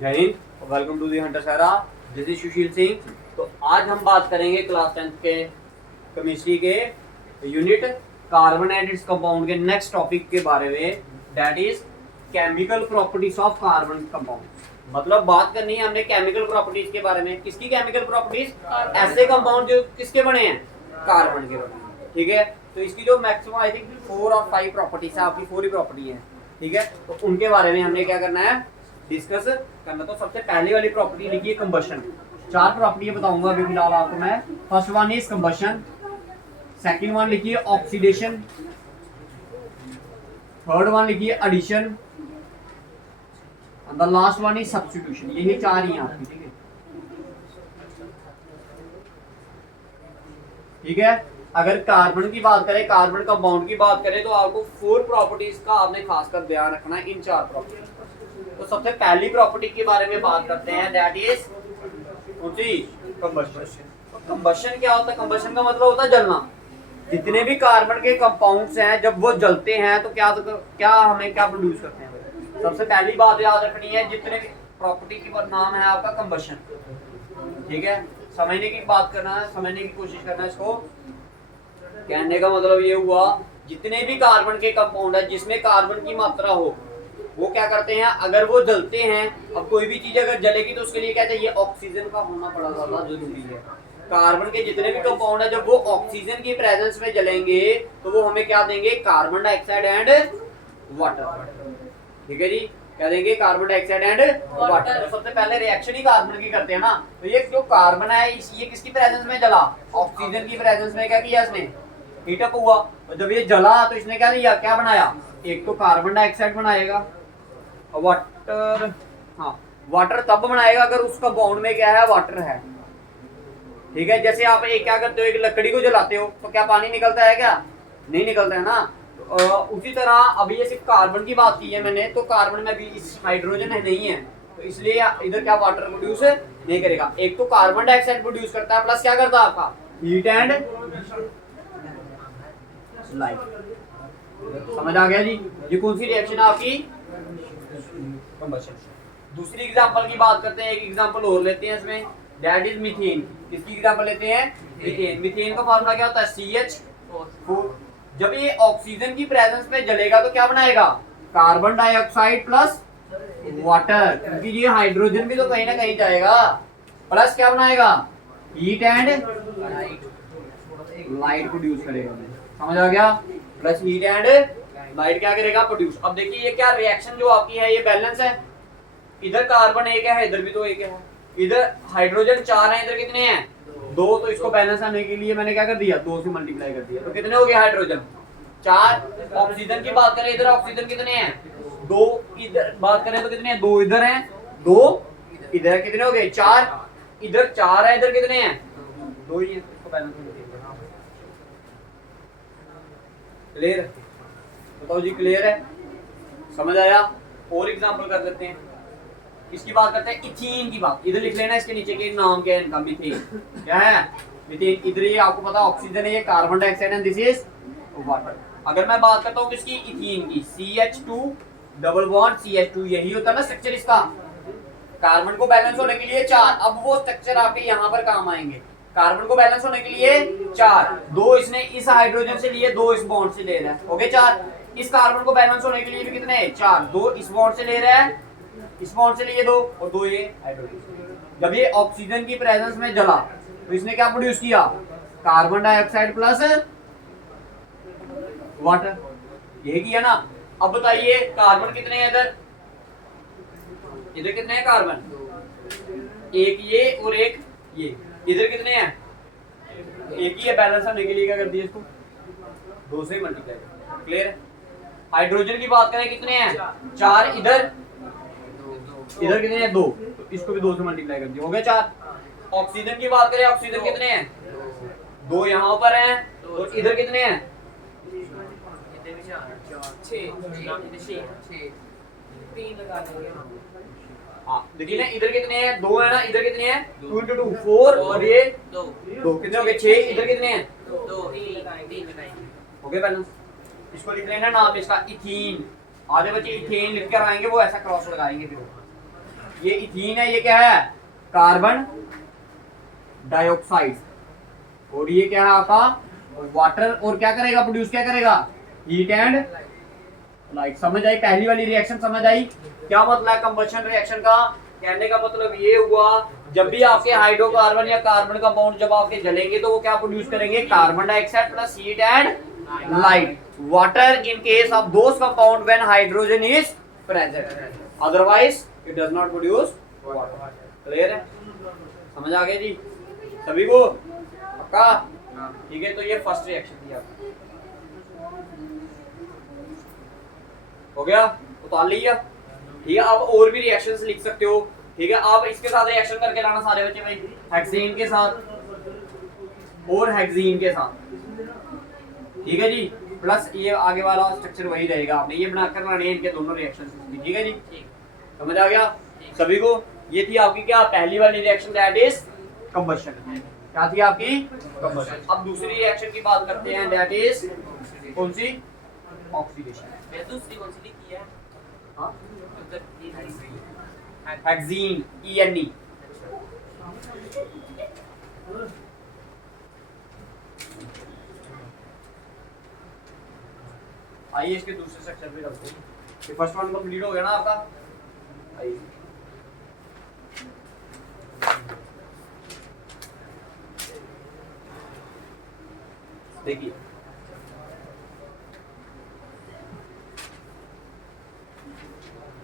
जय हिंद, welcome to the hunter Sahara. This is Sushil Singh. तो आज हम बात करेंगे क्लास 10th के केमिस्ट्री के unit carbon and its compound के नेक्स्ट टॉपिक के बारे में, that is chemical properties of carbon compound. मतलब बात करनी है हमने केमिकल प्रॉपर्टीज के बारे में। किसकी केमिकल प्रॉपर्टीज? ऐसे कंपाउंड जो किसके बने हैं, कार्बन के बने हैं। ठीक है, तो इसकी जो मैक्सिमम आई थिंक 4 और 5 प्रॉपर्टीज है, आपकी 4 ही प्रॉपर्टी है। ठीक है, तो उनके बारे में हमने क्या करना है, डिस्कस करना। तो सबसे पहली वाली प्रॉपर्टी लिखी है कंबशन। 4 प्रॉपर्टी बताऊंगा अभी फिलहाल आपको मैं। First one is combustion, second one लिखी है ऑक्सीडेशन, थर्ड वन लिखी है addition, and the last one is substitution. यही 4 ही हैं आपकी। ठीक है, ठीक है। अगर कार्बन की बात करें, कार्बन कंपाउंड की बात करें, तो आपको 4 प्रॉपर्टीज का आपने खासकर ध्यान रखना है इन 4 प्रॉपर्टीज। तो सबसे पहली प्रॉपर्टी के बारे में बात करते हैं, दैट इज कंबशन। कंबशन क्या होता है? कंबशन का मतलब होता है जलना। जितने भी कार्बन के कंपाउंड्स हैं, जब वो जलते हैं तो क्या हमें क्या प्रोड्यूस करते हैं। सबसे पहली बात याद रखनी है, जितने प्रॉपर्टी की नाम है आपका कंबशन। ठीक है, समझने की बात करना है, समझने की कोशिश करना है इसको। कहने का मतलब ये हुआ, जितने भी कार्बन के कंपाउंड है जिसमें कार्बन की मात्रा हो, वो क्या करते हैं, अगर वो जलते हैं। अब कोई भी चीज अगर जलेगी तो उसके लिए क्या चाहिए, ऑक्सीजन का होना बड़ा ज्यादा जरूरी है। कार्बन के जितने भी कंपाउंड है, जब वो ऑक्सीजन की प्रेजेंस में जलेंगे तो वो हमें क्या देंगे, कार्बन डाइऑक्साइड एंड वाटर। ठीक है जी, क्या देंगे, कार्बन डाइऑक्साइड एंड वाटर। तो सबसे पहले रिएक्शन ही कार्बन की करते हैं ना। तो ये जो कार्बन है, ये किसकी प्रेजेंस में जला, ऑक्सीजन की प्रेजेंस में क्या किया इसने, हीटअप हुआ। और जब ये जला तो इसने क्या दिया, क्या बनाया, एक तो कार्बन डाइऑक्साइड बनाएगा, वाटर। हाँ, वाटर तब बनाएगा अगर उस कंपाउंड में क्या है, वाटर है। ठीक है, जैसे आप एक क्या करते हो, एक लकड़ी को जलाते हो तो क्या पानी निकलता है, क्या नहीं निकलता है ना। उसी तरह अभी ये सिर्फ कार्बन की बात की है मैंने, तो कार्बन में भी हाइड्रोजन नहीं है, तो इसलिए इधर क्या वाटर प्रोड्यूस नहीं करेगा। एक तो कार्बन डाइऑक्साइड प्रोड्यूस करता है, प्लस क्या करता है आपका, हीट एंड लाइट। समझ आ गया जी। ये कौन सी रिएक्शन है आपकी, कंबशन। दूसरी एग्जांपल की बात करते हैं, एक एग्जांपल और लेते हैं इसमें, दैट इज मीथेन। किसकी एग्जांपल लेते हैं, मीथेन। मीथेन का फार्मूला क्या होता है, CH4। जब ये ऑक्सीजन की प्रेजेंस में जलेगा तो क्या बनाएगा, कार्बन डाइऑक्साइड प्लस वाटर, क्योंकि ये हाइड्रोजन भी तो कहीं ना कहीं जाएगा, प्लस क्या बनाएगा, हीट एंड लाइट प्रोड्यूस करेगा। समझ आ गया, प्लस हीट एंड लाइट क्या करेगा, प्रोड्यूस। अब देखिए ये क्या रिएक्शन जो आपकी है, ये बैलेंस है। इधर कार्बन 1 है, इधर भी तो 1 है। इधर हाइड्रोजन 4 है, इधर कितने हैं, 2। तो इसको बैलेंस आने के लिए मैंने क्या कर दिया, 2 से मल्टीप्लाई कर दिया। तो कितने हो गए हाइड्रोजन, 4। ऑक्सीजन की बात करें, इधर ऑक्सीजन कितने हैं, 2। इधर बात करें तो कितने हैं, 2 इधर हैं, 2 इधर। कितने हो गए, 4। इधर 4 है, इधर कितने हैं, 2 ही है। इसको बैलेंस क्लियर, बताओ जी, क्लियर है, समझ आया। और एग्जांपल कर लेते हैं, किसकी बात करते हैं, इथीन की बात। इधर लिख लेना, इसके नीचे के नाम क्या है इनका, मीथेन। क्या है, मीथेन। इधर ये आपको पता ऑक्सीजन है, ये कार्बन डाइऑक्साइड है, दिस इज वाटर। अगर मैं बात करता हूँ किसकी, इथीन की, CH2 डबल बॉन्ड CH2, यही होता है ना स्ट्रक्चर इसका। कार्बन को बैलेंस होने के लिए 4। अब वो स्ट्रक्चर आपके यहाँ पर काम आएंगे। कार्बन को बैलेंस होने के लिए 4, 2 इसने इस हाइड्रोजन से लिए, 2 इस बॉन्ड से ले रहा है, ओके 4। इस कार्बन को बैलेंस होने के लिए भी कितने हैं, 4, 2 इस बॉन्ड से ले रहा है, इस बॉन्ड से लिए 2, और 2 ये हाइड्रोजन। जब ये ऑक्सीजन की प्रेजेंस में जला तो इसने क्या प्रोड्यूस किया, कार्बन डाइऑक्साइड प्लस वाटर। ये किया ना। अब बताइए कार्बन कितने हैं इधर, इधर कितने हैं कार्बन, 1 ये और 1 ये। इधर कितने हैं, 1 ही है। बैलेंस होने के लिए क्या कर दिया, इसको 2 से मल्टीप्लाई। क्लियर है। हाइड्रोजन की बात करें, कितने हैं, 4। इधर इधर कितने हैं, 2। तो इसको भी 2 से मल्टीप्लाई कर दिया, हो गया 4। ऑक्सीजन की बात करें, ऑक्सीजन कितने हैं, 2 यहाँ पर हैं, और इधर कितने हैं, 6। हाँ देखिए ना, इधर कितने हैं, 2 है ना, इधर कितने हैं, 2 × 2 4, और ये 2 कितने हो गए, 6। इधर कितने हैं, 2 हो गए बैलेंस। इसको लिख लेना नाम इसका, इथीन। आधे बच्चे इथेन लिख कर आएंगे, वो ऐसा क्रॉस लगाएंगे फिर ये इथीन है, ये क्या है कार्बन डाइऑक्साइड, और ये क्या है आपका वाटर, और क्या करेगा प्रोड्यूस, क्या करेगा हीट एंड लाइट। समझ आई पहली वाली रिएक्शन, समझ आई क्या मतलब है कंबशन रिएक्शन का। कहने का मतलब ये हुआ जब भी आपके हाइड्रोकार्बन या कार्बन कंपाउंड जब आपके जलेंगे तो वो क्या प्रोड्यूस करेंगे, carbon dioxide plus heat and light, water in case of those compound when hydrogen is present, otherwise it does not produce water. Clear है, समझ आ गया जी सभी को, पक्का? ठीक है, तो ये फर्स्ट रिएक्शन थी आपकी, हो गया, उतार लिया। ठीक है, आप और भी रिएक्शंस लिख सकते हो। ठीक है, आप इसके साथ रिएक्शन करके लाना सारे बच्चे भाई, हेक्सेन के साथ और हेक्सीन के साथ। ठीक है जी, प्लस ये आगे वाला स्ट्रक्चर वही रहेगा, आपने ये बनाकर लाने हैं इनके दोनों रिएक्शंस। ठीक है जी, समझ आ गया सभी को। ये थी आपकी क्या पहली वाली रिएक्शन, दैट इज कंबशन। क्या थी आपकी कंबशन। अब दूसरी रिएक्शन की बात करते हैं, दैट इज कौन सी, ऑक्सीडेशन। दूसरी कौन सी लिखी है? हाँ, हेक्सेन। Hexene, ENE। आइए इसके दूसरे सेक्शन पे रखते हैं, ये फर्स्ट वन कंप्लीट हो गया ना आपका। आइए देखिए,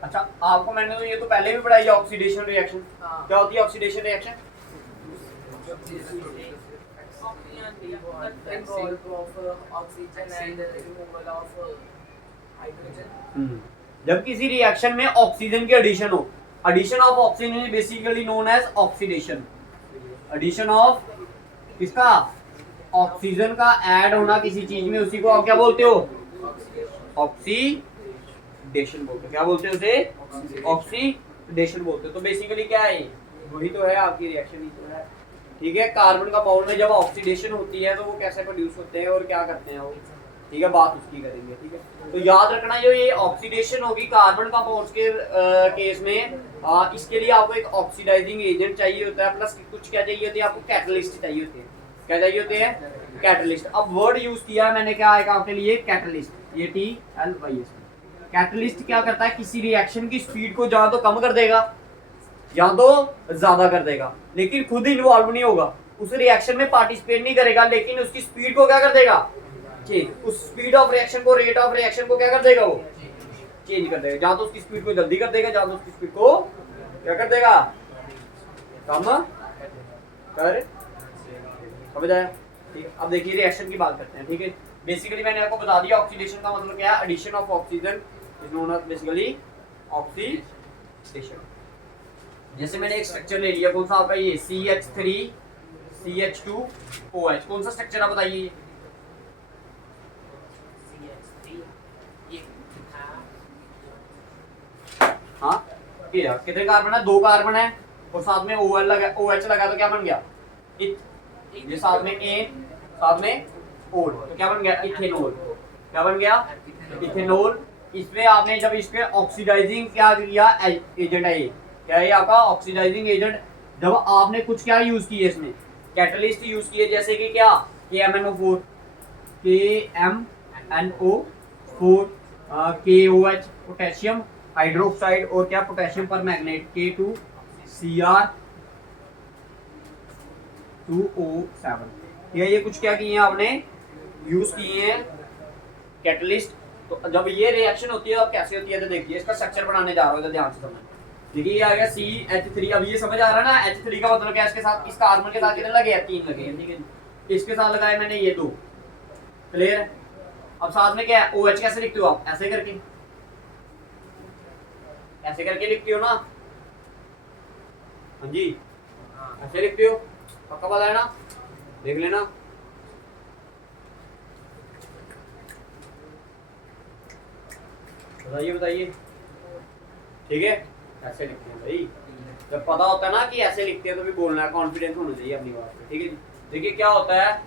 अच्छा आपको मैंने तो ये तो पहले भी पढ़ाई है ऑक्सीडेशन रिएक्शन। क्या होती है ऑक्सीडेशन रिएक्शन? जब किसी रिएक्शन में ऑक्सीजन की एडिशन हो, addition of oxygen is basically known as oxidation. Addition of किसका, ऑक्सीजन का ऐड होना किसी चीज में, उसी को आप क्या बोलते हो, ऑक्सीडेशन बोलते हो। क्या बोलते हो उसे, ऑक्सीडेशन बोलते हो। तो बेसिकली क्या है, वही तो है आपकी रिएक्शन ही तो है। ठीक है, कार्बन कंपाउंड में जब ऑक्सीडेशन होती है तो वो कैसे प्रोड्यूस होते हैं और क्या करते हैं वो, ठीक है, बात उसकी करेंगे। ठीक है, तो याद रखना जो ये ऑक्सीडेशन होगी कार्बन कंपाउंड्स के केस में, इसके लिए आपको एक ऑक्सीडाइजिंग एजेंट चाहिए होता है, प्लस कुछ क्या चाहिए होती है आपको, कैटलिस्ट चाहिए होते हैं। क्या चाहिए होते हैं, कैटलिस्ट। अब वर्ड यूज किया है मैंने, क्या आएगा आपके लिए, कैटलिस्ट, ये TLYS। कैटलिस्ट क्या करता है, किसी रिएक्शन की स्पीड को या तो कम कर देगा या तो ज्यादा कर देगा, लेकिन खुद इन्वॉल्व नहीं होगा, उस रिएक्शन में पार्टिसिपेट नहीं करेगा, लेकिन उसकी स्पीड को क्या कर देगा, चेंज। उस स्पीड ऑफ रिएक्शन को, रेट ऑफ रिएक्शन को क्या कर देगा, वो चेंज कर देगा। या तो उसकी स्पीड को जल्दी कर देगा, या तो उसकी स्पीड को क्या कर देगा, कम कर। समझ आया? ठीक, अब देखिए रिएक्शन की बात करते हैं। ठीक है, बेसिकली मैंने आपको बता दिया ऑक्सीडेशन का मतलब क्या है, addition of oxygen is known as basically oxidation. जैसे मैंने एक स्ट्रक्चर ले लिया, कौन सा आपका ये CH3 CH2OH, कौन सा स्ट्रक्चर आप बताइए। हाँ, ये कितने कार्बन है, 2 कार्बन है, और साथ में OH लगा तो क्या बन गया, ये साथ में A साथ में O, तो क्या बन गया, इथेनॉल। क्या बन गया, इथेनॉल। इसमें आपने जब इस पे ऑक्सीडाइजिंग क्या किया एजेंट है, ये क्या है आपका ऑक्सीडाइजिंग एजेंट। जब आपने कुछ क्या यूज किए इसमें, कैटलिस्ट यूज किए, जैसे कि क्या KMNO4, KOH पोटेशियम हाइड्रोक्साइड, और क्या पोटेशियम पर मैग्नेट K2Cr2O7। ये कुछ क्या किए हैं आपने, यूज किए हैं कैटलिस्ट। तो जब ये रिएक्शन होती है अब कैसे होती है, तो देखिए इसका स्ट्रक्चर बनाने जा रहा हूँ, ध्यान से समझ। देखिए ये आ गया CH3। अब ये समझ आ रहा है ना, H3 का मतलब क्या है, इसके साथ, इस कार्बन के साथ कितने लगे हैं, 3 लगे हैं। ठीक है, इसके साथ लगाए मैंने ये 2। क्लियर है? अब साथ में क्या है, OH कैसे लिखते हो आप, ऐसे करके, ऐसे करके लिखते हो ना। हाँ जी, ऐसे लिखते हो, पक्का पता है ना, देख लेना। बताइए बताइए। ठीक है, ऐसे लिखते हैं भाई, जब पता होता है ना कि ऐसे लिखते हैं तो भी बोलना है, कॉन्फिडेंस होना चाहिए अपनी बात पे। ठीक है, देखिए क्या होता है,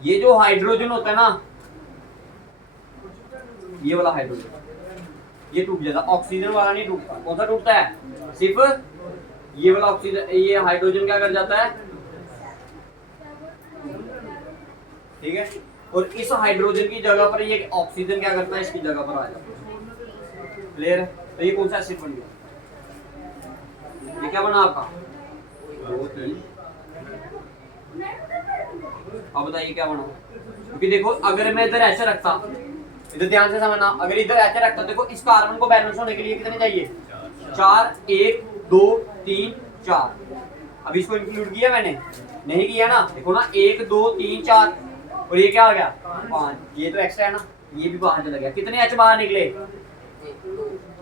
ये जो हाइड्रोजन होता है ना, ये वाला हाइड्रोजन, ये टूट जाता, ऑक्सीजन वाला नहीं टूटता। कौन सा टूटता है? सिर्फ ये वाला ऑक्सीजन, ये हाइड्रोजन क्या कर जाता है, ठीक है, और इस हाइड्रोजन की जगह पर ये ऑक्सीजन क्या करता है, इसकी जगह पर आ जाता है। क्लियर है? तो ये कौन सा एसिड बन गया? ये क्या बना आपका? 2 3। अब बताइए क्या बना? क्योंकि देखो अगर मैं इधर ऐसे रखता, इधर ध्यान से समझना, अगर इधर ऐसे रखता देखो इस कार्बन को बैलेंस होने के लिए कितने चाहिए? 4, 1 2 3 4। अब इसको इंक्लूड किया मैंने? नहीं किया ना। देखो ना 1 2 3 4 और ये क्या आ गया? 5। ये तो एक्स्ट्रा है ना, ये भी बाहर चला गया। कितने एच बाहर निकले?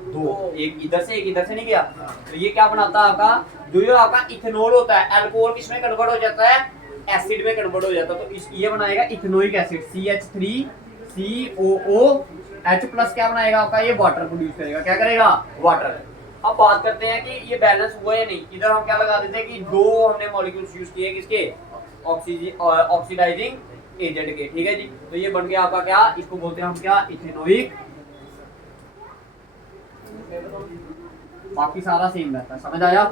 2। एक इधर से एक इधर से नहीं गया। तो ये क्या बनाता है आपका? जो ये आपका इथेनॉल होता है, अल्कोहल किसमें कन्वर्ट हो जाता है? एसिड में कन्वर्ट हो जाता है। तो इस ये बनाएगा इथेनोइक एसिड, CH3COOH प्लस क्या बनाएगा आपका? ये वाटर प्रोड्यूस करेगा। क्या करेगा? वाटर। अब बात करते हैं कि ये बैलेंस हुआ या नहीं। इधर हम क्या लगा देते हैं कि 2 हमने मॉलिक्यूल्स यूज किए किसके? ऑक्सीडाइजिंग एजेंट के। ठीक है जी। तो ये बन गया आपका क्या? इसको बोलते हैं हम क्या? इथेनोइक। बाकी सारा सेम रहता है। समझ आया?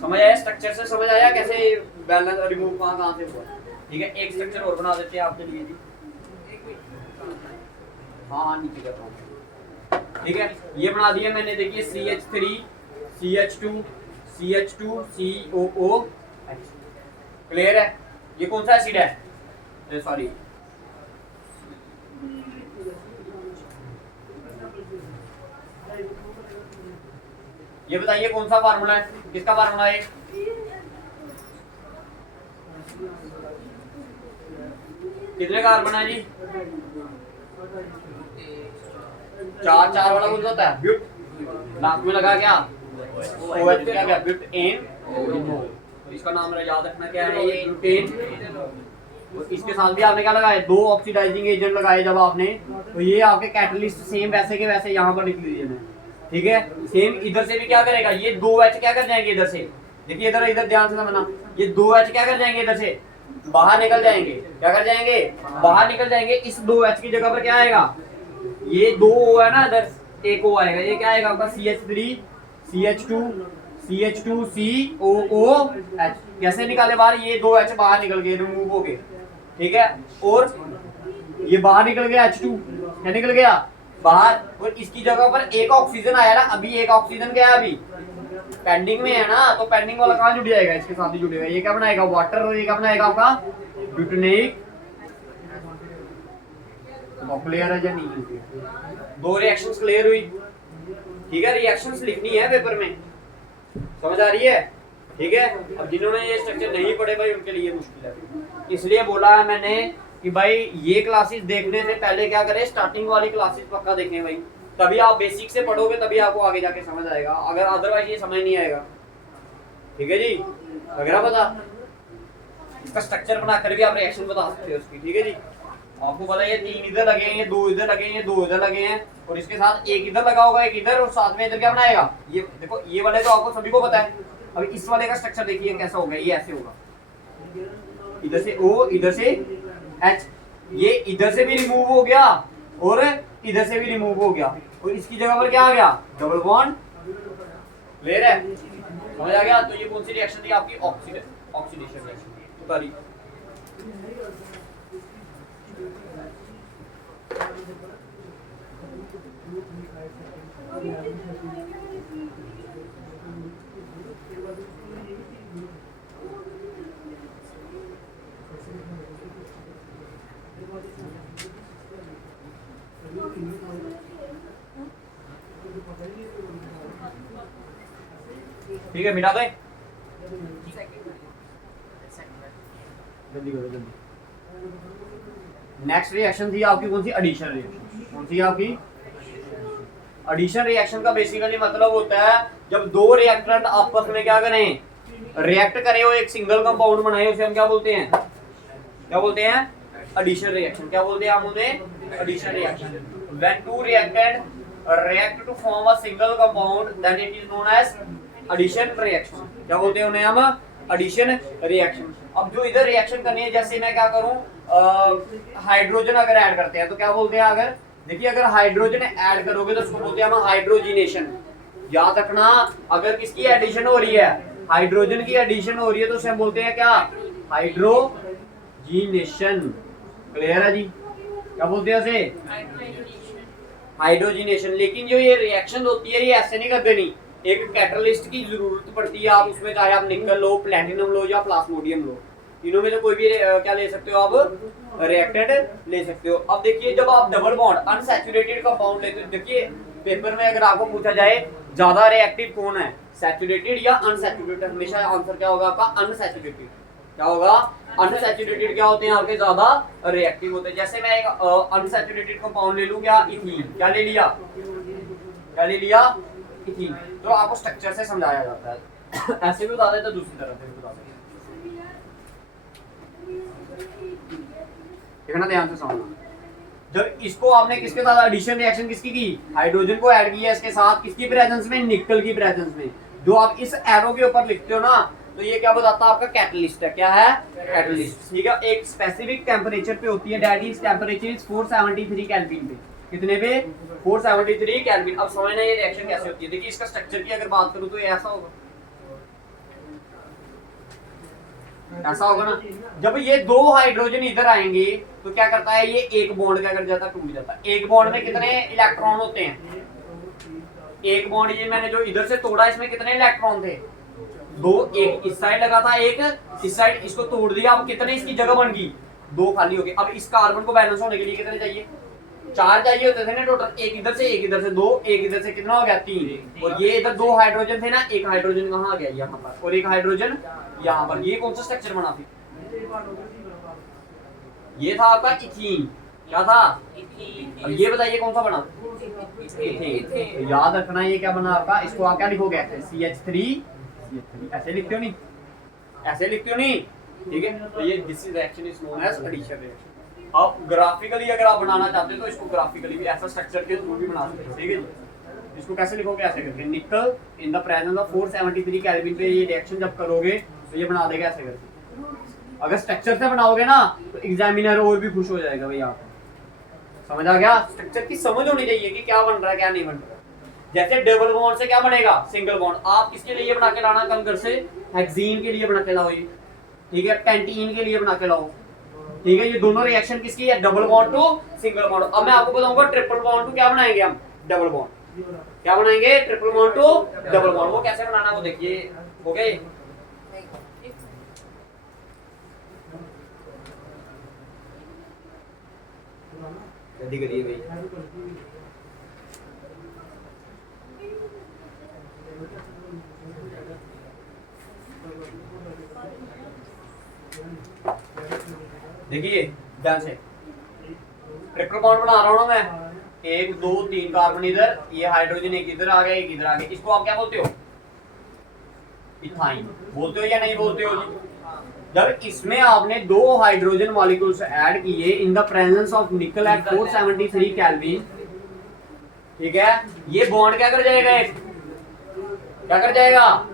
समझ आया? स्ट्रक्चर से समझ आया कैसे बैलेंस रिमूव कहां से हुआ? ठीक है। एक स्ट्रक्चर और बना देते हैं आपके लिए जी। हाँ नीचे करता हूँ। ठीक है, ये बना दिया मैंने। देखिए CH3 CH2 CH2 COOH। Clear है? ये कौन सा एसिड है? सॉरी, ये बताइए कौन सा फार्मूला है? किसका फार्मूला है? कितने कार्बन है जी? 4 4 वाला कौन सा होता है? ब्यूट। नाम में लगा क्या? OH क्या गया? ब्यूटेन। तो इसका नाम याद रखना क्या है? ये ब्यूटेन। और इसके साथ भी आपने क्या लगाए? 2 ऑक्सीडाइजिंग एजेंट लगाए जब आपने, तो ये आपके कैटलिस्ट सेम वैसे के वैसे यहाँ पर लिख लीजिए मैं। ठीक है। सेम इधर से भी क्या करेगा? ये 2H क्या कर जाएंगे इधर से? देखिए इधर इधर ध्यान से समझना। ये 2H क्या कर जाएंगे? इधर से बाहर निकल जाएंगे। क्या कर जाएंगे? बाहर निकल जाएंगे। इस 2H की जगह पर क्या आएगा? ये 2 O है ना, इधर एक O आएगा। ये क्या आएगा आपका? CH3 CH2 CH2 COOH। कैसे निकाले बाहर? ये 2H बाहर निकल गए, रिमूव हो गए। ठीक है। और ये बाहर निकल गया H2। क्या निकल गया? बाहर। और इसकी जगह पर एक ऑक्सीजन आया ना। अभी एक ऑक्सीजन क्या है? अभी पेंडिंग में है ना। तो पेंडिंग वाला कहाँ जुड़ जाएगा? इसके साथ ही जुड़ेगा। ये क्या बनाएगा? वाटर। और ये क्या बनाएगा आपका? ब्यूटेनिक। क्लियर है या नहीं? 2 रिएक्शंस क्लियर हुई। ठीक है। रिएक्शंस लिखनी है पेपर में, समझ आ रही है? ठीक है। अब जिन्होंने ये स्ट्रक्चर नहीं पढ़े भाई उनके लिए मुश्किल है। इसलिए बोला है मैंने कि भाई ये क्लासेस देखने से पहले क्या करें? स्टार्टिंग वाली क्लासेस पक्का देखें भाई। तभी आप बेसिक से पढ़ोगे, तभी आपको आगे जाके समझ आएगा। अगर अदरवाइज ये समझ नहीं आएगा। ठीक है जी। अगर पता इसका स्ट्रक्चर बनाकर भी आप रिएक्शन बता सकते हो उसकी। ठीक है जी। आपको पता है ये 3 इधर लगे हैं, ये 2 इधर लगे हैं, ये 2 इधर लगे हैं, और इसके साथ एक इधर लगा होगा, एक इधर, और साथ में इधर क्या बनाएगा? ये देखो, ये वाले तो आपको सभी को पता है। अब इस वाले का स्ट्रक्चर देखिए कैसा होगा। ये ऐसे होगा, इधर से O, इधर से H। ये इधर से भी रिमूव हो गया और इधर से भी रिमूव हो गया, और इसकी जगह पर क्या आ गया? Double bond. क्लियर है? समझ आ गया? तो ये कौन सी रिएक्शन थी आपकी? Oxidation reaction. उतारी। ठीक है, मिटा दे। जल्दी करो जल्दी। नेक्स्ट रिएक्शन थी आपकी कौन सी? Addition reaction. कौन सी आपकी? एडिशन रिएक्शन का बेसिकली मतलब होता है जब 2 रिएक्टेंट आपस में क्या करें? रिएक्ट करें और एक सिंगल कंपाउंड बनाए, उसे हम क्या बोलते हैं? क्या बोलते हैं? Addition reaction. क्या बोलते हैं हम उन्हें? Addition reaction. When 2 reactant react to form a single compound then it is known as addition reaction। क्या बोलते हैं उन्हें हम? Addition reaction. अब जो इधर रिएक्शन करनी है, जैसे मैं क्या करूं, हाइड्रोजन अगर ऐड करते हैं तो क्या बोलते हैं? अगर देखिए अगर हाइड्रोजन ऐड करोगे तो उसको बोलते हैं हम हाइड्रोजिनेशन। याद रखना, अगर किसकी एडिशन हो रही है, हाइड्रोजन की एडिशन हो रही है, तो उसे हम बोलते हैं क्या, हाइड्रोजिनेशन। क्लियर है जी, क्या बोलते हैं उसे, हाइड्रोजिनेशन। लेकिन जो ये रिएक्शन होती है ये ऐसे नहीं कर देनी, एक कैटलिस्ट की जरूरत पड़ती है। आप उसमें चाहे आप निकल लो, प्लैटिनम लो या प्लास्मोडियम लो, तीनों में से कोई भी क्या ले सकते हो आप, रिएक्टेड ले सकते हो। अब देखिए जब आप डबल बॉन्ड अनसैचुरेटेड कंपाउंड लेते हो, देखिए पेपर में अगर आपको पूछा जाए ज्यादा रिएक्टिव कौन है, सैचुरेटेड या अनसैचुरेटेड, हमेशा आंसर क्या होगा आपका, अनसैचुरेटेड। क्या होगा, अनसैचुरेटेड क्या होते हैं आपके, ज्यादा रिएक्टिव होते हैं। जैसे मैं एक अनसैचुरेटेड कंपाउंड ले लूं, क्या, इथीन, क्या ले लिया, क्या ले लिया, इथीन। तो आपको स्ट्रक्चर से समझाया जाता है, ऐसे भी बता देते, दूसरी तरफ से भी बता देते। देखना ध्यान से समझना, जब इसको आपने किसके साथ एडिशन रिएक्शन किसकी की, हाइड्रोजन को ऐड किया इसके साथ, किसकी प्रेजेंस में, निकल की प्रेजेंस में। जो आप इस एरो के ऊपर लिखते हो ना, तो ये क्या बताता है, आपका कैटलिस्ट है। क्या है, कैटलिस्ट। ठीक है, एक स्पेसिफिक टेम्परेचर पे होती है, that is temperature is 473 kelvin पे। कितने पे, 473 केल्विन। अब समझना ये रिएक्शन कैसे होती है। देखिए इसका स्ट्रक्चर की अगर बात करूं तो ये ऐसा होगा, ऐसा होगा ना। जब ये दो हाइड्रोजन इधर आएंगे तो क्या करता है, ये एक बॉन्ड क्या कर जाता है, टूट जाता है। एक बॉन्ड में कितने इलेक्ट्रॉन होते हैं, एक बॉन्ड ये मैंने जो इधर से तोड़ा, इसमें कितने इलेक्ट्रॉन थे, दो। एक इस साइड लगा था, एक इस साइड, इसको तोड़ दिया। अब कितने इसकी जगह बन गई, दो खाली हो गए। अब इस कार्बन को बैलेंस होने के लिए कितने चाहिए, चार चाहिए होते थे ना टोटल, एक इधर से, एक इधर से, दो, एक इधर से, कितना हो गया, तीन। और ये इधर दो हाइड्रोजन थे ना, एक हाइड्रोजन कहाँ आ गया, यहाँ पर, और एक हाइड्रोजन यहाँ पर। ये कौन सा स्ट्रक्चर बना फिर, ये था आपका इथीन। क्या था, अब ये बताइए कौन सा बना, इथेन। तो याद रखना ये क्या बना आपका, इसको आप क्या लिखोगे, CH3, ऐसे लिखते हो नहीं, ऐसे लिखते हो नहीं, ठीक है। तो ये this reaction is known as addition reaction. अब ग्राफिकली अगर आप बनाना चाहते हो तो इसको ग्राफिकली भी ऐसा स्ट्रक्चर के थ्रू भी बना सकते हो, ठीक है जी। इसको कैसे लिखोगे, ऐसे करके, निकल इन द प्रेजेंस ऑफ 473 केल्विन पे ये रिएक्शन जब करोगे तो ये बना देगा ऐसे करके। अगर स्ट्रक्चर से बनाओगे ना तो एग्जामिनर और भी खुश हो जाएगा भाई, आप समझ आ गया। स्ट्रक्चर की समझ होनी चाहिए कि क्या बन रहा है क्या नहीं बन रहा है। जैसे डबल बॉन्ड से क्या बनेगा, सिंगल बॉन्ड। आप किसके लिए बना के लाना कल घर से, हेक्सीन के लिए बना के लाओ ये, ठीक है, पेंटीन के लिए बना के लाओ, ठीक है। ये दोनों रिएक्शन किसकी है, double bond to single bond. अब मैं आपको बताऊंगा ट्रिपल बॉन्ड टू क्या बनाएंगे हम, डबल बॉन्ड, क्या बनाएंगे, triple bond to double bond. वो कैसे बनाना वो देखिए, ओके। जल्दी करिए भाई। देखिए ध्यान से, ट्रिपल बॉन्ड बना रहा हूं ना मैं, एक दो तीन कार्बन इधर, ये हाइड्रोजन एक इधर आ गया, एक इधर आ गया। इसको आप क्या बोलते हो, इथाइन बोलते हो या नहीं बोलते हो जी। जब इसमें आपने दो हाइड्रोजन मॉलिक्यूल्स ऐड किए in the presence of nickel at 473 kelvin, ठीक है, ये बॉन्ड क्या कर जाएगा, क्या कर जाएगा,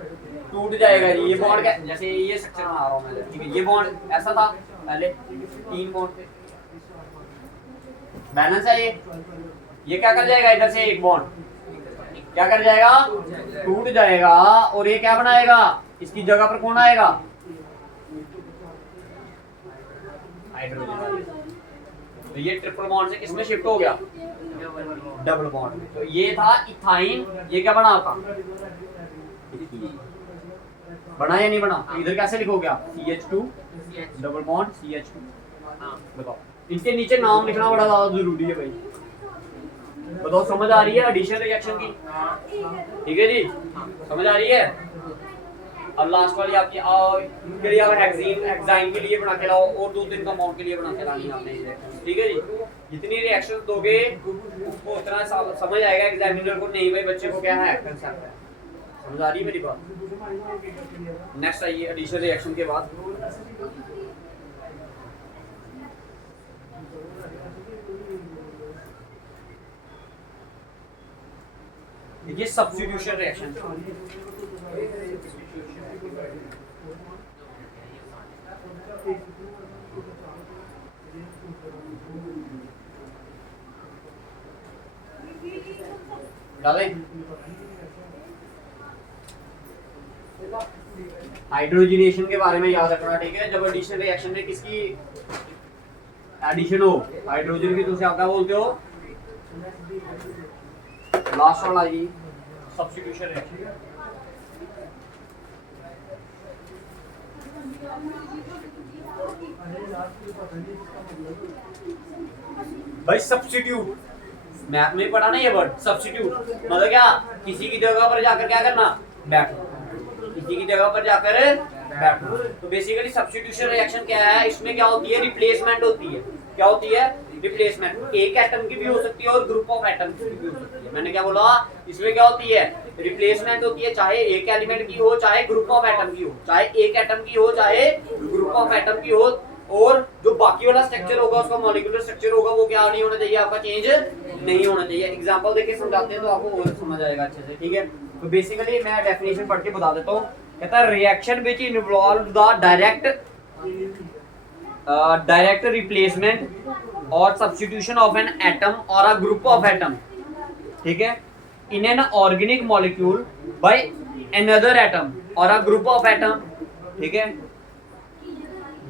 टूट जाएगा जी। ये बॉन्ड क्या, जैसे ये स्ट्रक्चर बना रहा हूं मैं, ठीक है, ये बॉन्ड ऐसा था पहले, तीन बॉन्ड थे, बैलेंस है ये क्या कर जाएगा, इधर से एक बॉन्ड क्या कर जाएगा, टूट जाएगा। और ये क्या बनाएगा, इसकी जगह पर कौन आएगा, हाइड्रोजन। तो ये ट्रिपल बॉन्ड से किसमें शिफ्ट हो गया, डबल बॉन्ड में। तो ये था इथाइन, ये क्या बना आपका, बना या नहीं बना। तो इधर कैसे लिखोगे आप, CH2 डबल बॉन्ड CH2। बताओ, इनके नीचे नाम लिखना बड़ा ज्यादा जरूरी है भाई। बताओ समझ आ रही है एडिशन रिएक्शन की, ठीक है जी, समझ आ रही है। अब लास्ट वाली आपकी के लिए आप हेक्साइन के लिए बना के लाओ, और दो तीन कंपाउंड के लिए बना के लानी है आपने रिएक्शन, ठीक है जी। जितनी रिएक्शन दोगे उसको उतना समझ आएगा एग्जामिनर को, नहीं भाई बच्चे को क्या है कंसेप्ट है। समझ आ रही है मेरी बात। नेक्स्ट आइए एडिशन रिएक्शन के बाद, देखिए सब्स्टिट्यूशन रिएक्शन। डालें। हाइड्रोजनेशन के बारे में याद रखना, ठीक है। जब एडिशन रिएक्शन में किसकी एडिशन हो हाइड्रोजन की, तो उसे आप क्या बोलते हो? लास्ट वाला जी सब्स्टिट्यूशन रिएक्शन। भाई सब्स्टिट्यूट मैथ में पढ़ा ना ये वर्ड सब्स्टिट्यूट, मतलब क्या? किसी की जगह पर जाकर क्या करना? बैठना। किसी की जगह पर जाकर बैठना। तो बेसिकली सब्स्टिट्यूशन रिएक्शन क्या है? इसमें क्या होती है? रिप्लेसमेंट होती है। क्या होती है? रिप्लेसमेंट। एक एटम की भी हो सकती है और ग्रुप ऑफ एटम की भी हो सकती है। मैंने क्या बोला? इसमें क्या होती है? रिप्लेसमेंट होती है, चाहे एक एलिमेंट की हो चाहे ग्रुप ऑफ एटम की हो, चाहे एक एटम की हो चाहे ग्रुप ऑफ एटम की हो। और जो बाकी वाला स्ट्रक्चर होगा, उसका मॉलिक्यूलर स्ट्रक्चर होगा, वो क्या नहीं होना चाहिए? आपका चेंज नहीं होना चाहिए। एग्जांपल देके समझाते हैं तो आपको और समझ आएगा अच्छे से, ठीक है। तो बेसिकली मैं डेफिनेशन पढ़ के बता देता हूँ। कहता है reaction which involve the direct replacement और सब्स्टिट्यूशन ऑफ एन एटम और अ ग्रुप ऑफ एटम, ठीक है, in an organic molecule by another atom और अ ग्रुप ऑफ एटम, ठीक है,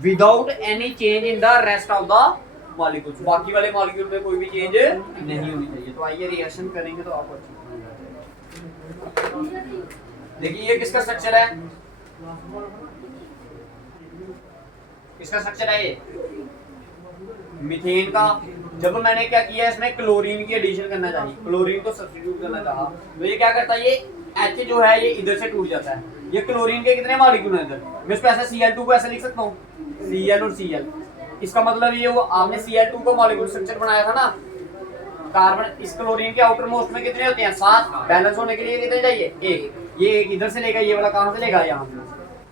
without any change in the rest of the molecules. बाकी वाले molecule में कोई भी चेंज नहीं होनी चाहिए। तो आइए रिएक्शन करेंगे तो आपको अच्छी देखिए ये किसका स्ट्रक्चर है? किसका स्ट्रक्चर है ये? मीथेन का। जब मैंने क्या किया, इसमें क्लोरीन की एडिशन करना चाहिए, क्लोरीन को सब्स्टिट्यूट करना चाहा, तो ये क्या करता है? ये H जो है ये इधर से टूट जाता है। ये क्लोरीन के कितने मॉलिक्यूल हैं इधर? मैं इसको ऐसे Cl2 को ऐसे लिख सकता हूँ, Cl और Cl। इसका मतलब ये वो आपने Cl2 को मॉलिक्यूल स्ट्रक्चर बनाया था ना, कार्बन इस क्लोरीन के आउटर मोस्ट में कितने होते हैं? 7। बैलेंस होने के लिए कितने चाहिए? 1। ये एक इधर से लेगा, ये वाला कहां से लेगा? यहाँ से।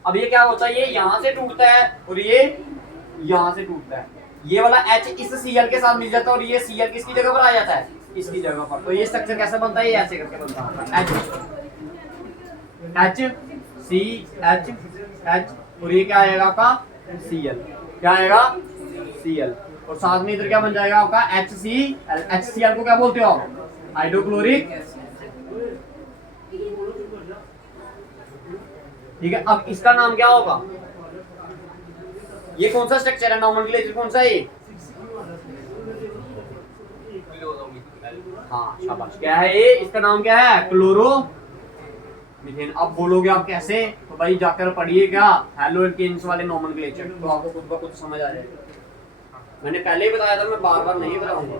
अब ये क्या होता है? ये यहाँ से टूटता है और ये यहाँ से टूटता है। ये वाला H इस Cl के साथ मिल जाता है और ये Cl किसकी जगह पर आ जाता है? इसकी जगह पर। तो ये स्ट्रक्चर कैसे बनता है? ये ऐसे करके बनता है, H C H H, और ये क्या आएगा आपका? Cl। क्या आएगा? Cl। और साथ में इधर क्या बन जाएगा आपका? HCl। HCl को क्या बोलते हो आप? हाइड्रोक्लोरिक, ठीक है। अब इसका नाम क्या होगा? ये कौन सा स्ट्रक्चर है? नॉमेनक्लेचर कौन सा है? हाँ शाबाश। क्या है ये? इसका नाम क्या है? Chloro methane. अब बोलोगे आप कैसे? तो भाई जाकर पढ़िए क्या हैलोकेन्स वाले नॉमेनक्लेचर, तो आपको खुद ब खुद समझ आ जाएगा। मैंने पहले ही बताया था, मैं बार बार नहीं बताऊंगा,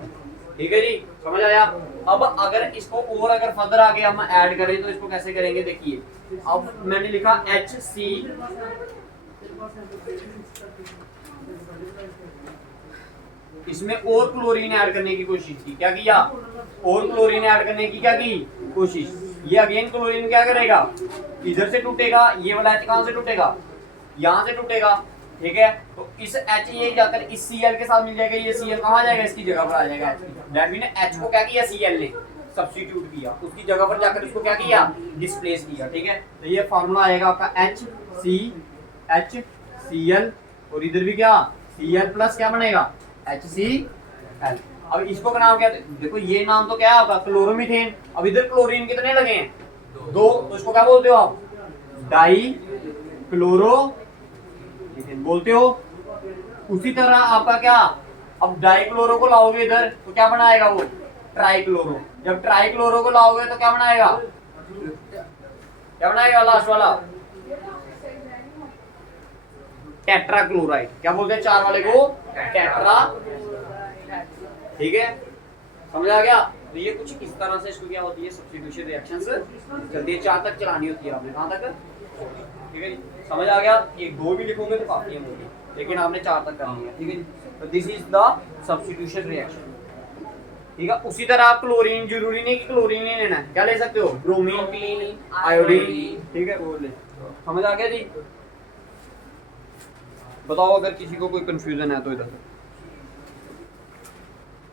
ठीक है जी। समझ आया? अब अगर इसको और अगर फर्दर आगे हम ऐड करें तो इसको कैसे करेंगे? देखिए अब मैंने लिखा HC, इसमें और क्लोरीन ऐड करने की कोशिश की। क्या किया? और क्लोरीन ऐड करने की क्या की कोशिश। ये अगेन क्लोरीन क्या करेगा? इधर से टूटेगा। ये वाला H कहां से टूटेगा? यहाँ से टूटेगा, ठीक है। तो इस H ये जाकर इस Cl के साथ मिल जाएगा। ये Cl कहाँ जाएगा? इसकी जगह पर आ जाएगा। दैट मीन H को क्या किया? Cl ने सब्स्टिट्यूट किया, उसकी जगह पर जाकर इसको क्या किया? डिस्प्लेस किया, ठीक है। तो ये फार्मूला आएगा आपका HCl, और इधर भी क्या? Cl प्लस क्या बनेगा? HCl। अब इसको का नाम क्या? देखो ये नाम तो क्या है आपका? क्लोरोमीथेन। अब इधर क्लोरीन कितने लगे हैं? 2। तो इसको क्या बोलते हो आप? डाई क्लोरो बोलते हो। उसी तरह आपका क्या? अब डाइक्लोरो को लाओगे इधर तो क्या बनाएगा वो? ट्राइक्लोरो। जब ट्राइक्लोरो को लाओगे तो क्या बनाएगा? क्या बनाएगा लास्ट वाला? टेट्राक्लोराइड। क्या बोलते हैं 4 वाले को? टेट्रा, ठीक है। समझ आ गया? तो ये कुछ इस तरह से इसको क्या होती है? सब्स्टिट्यूशन रिएक्शंस जल्दी 4 तक चलानी होती है आपने। कहां तक? ठीक है जी। समझ आ गया? 1-2 भी लिखोगे तो काफी है मुझे, लेकिन आपने 4 तक करनी है, ठीक है जी। तो this is the substitution reaction, ठीक है। उसी तरह आप क्लोरीन, जरूरी नहीं कि क्लोरीन ही लेना है, क्या ले सकते हो? ब्रोमीन, आयोडीन, ठीक है, वो ले। समझ आ गया जी? बताओ अगर किसी को कोई कंफ्यूजन है तो इधर।